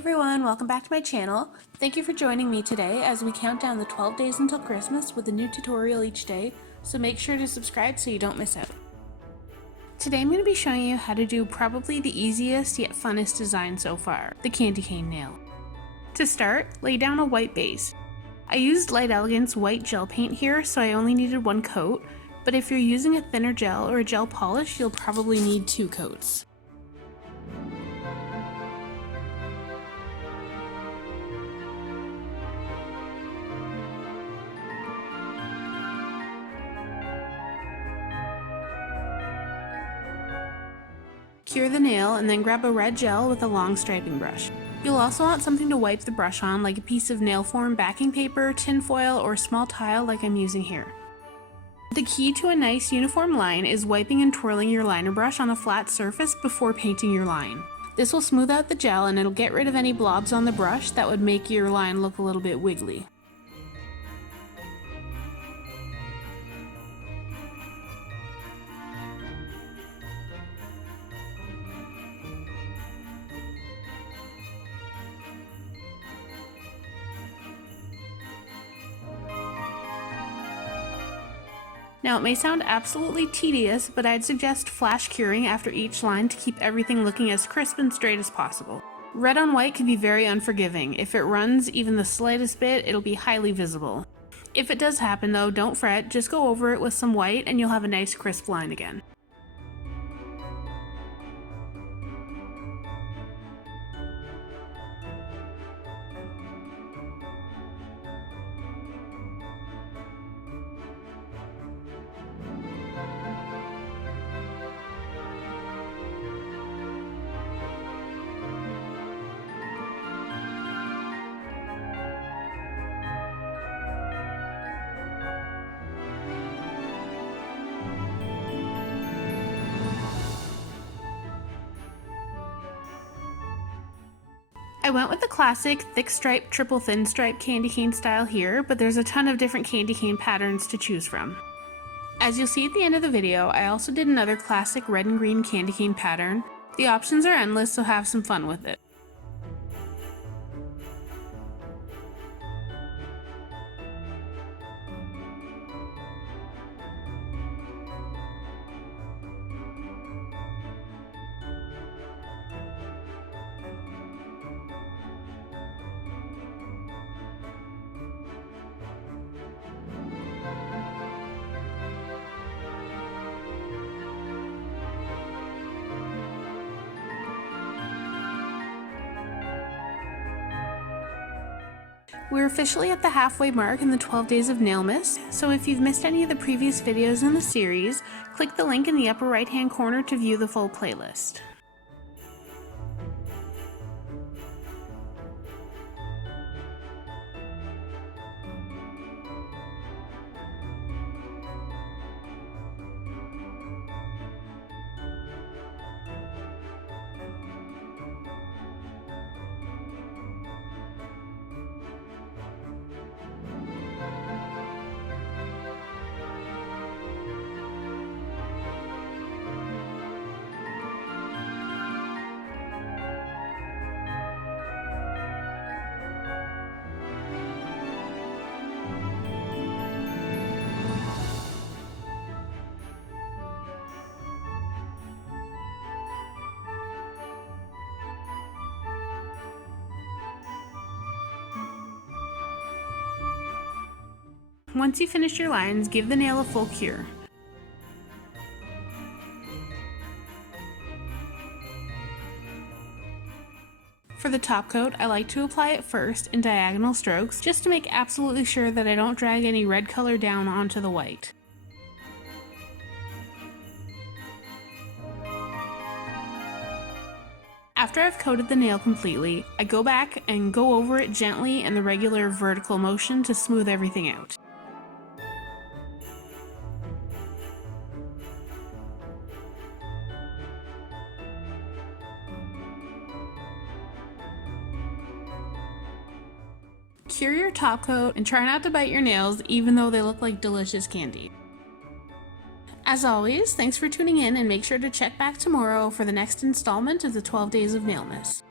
everyone, welcome back to my channel. Thank you for joining me today as we count down the 12 days until Christmas with a new tutorial each day, so make sure to subscribe so you don't miss out. Today I'm going to be showing you how to do probably the easiest yet funnest design so far, the candy cane nail. To start, lay down a white base. I used Light Elegance white gel paint here, so I only needed one coat, but if you're using a thinner gel or a gel polish, you'll probably need 2 coats. Cure the nail and then grab a red gel with a long striping brush. You'll also want something to wipe the brush on, like a piece of nail form backing paper, tin foil, or small tile like I'm using here. The key to a nice uniform line is wiping and twirling your liner brush on a flat surface before painting your line. This will smooth out the gel and it'll get rid of any blobs on the brush that would make your line look a little bit wiggly. Now it may sound absolutely tedious, but I'd suggest flash curing after each line to keep everything looking as crisp and straight as possible. Red on white can be very unforgiving. If it runs even the slightest bit, it'll be highly visible. If it does happen though, don't fret, just go over it with some white and you'll have a nice crisp line again. I went with the classic thick stripe, triple thin stripe candy cane style here, but there's a ton of different candy cane patterns to choose from. As you'll see at the end of the video, I also did another classic red and green candy cane pattern. The options are endless, so have some fun with it. We're officially at the halfway mark in the 12 Days of Nailmas, so if you've missed any of the previous videos in the series, click the link in the upper right hand corner to view the full playlist. Once you finish your lines, give the nail a full cure. For the top coat, I like to apply it first in diagonal strokes, just to make absolutely sure that I don't drag any red color down onto the white. After I've coated the nail completely, I go back and go over it gently in the regular vertical motion to smooth everything out. Cure your top coat and try not to bite your nails even though they look like delicious candy. As always, thanks for tuning in and make sure to check back tomorrow for the next installment of the 12 Days of Nailmas.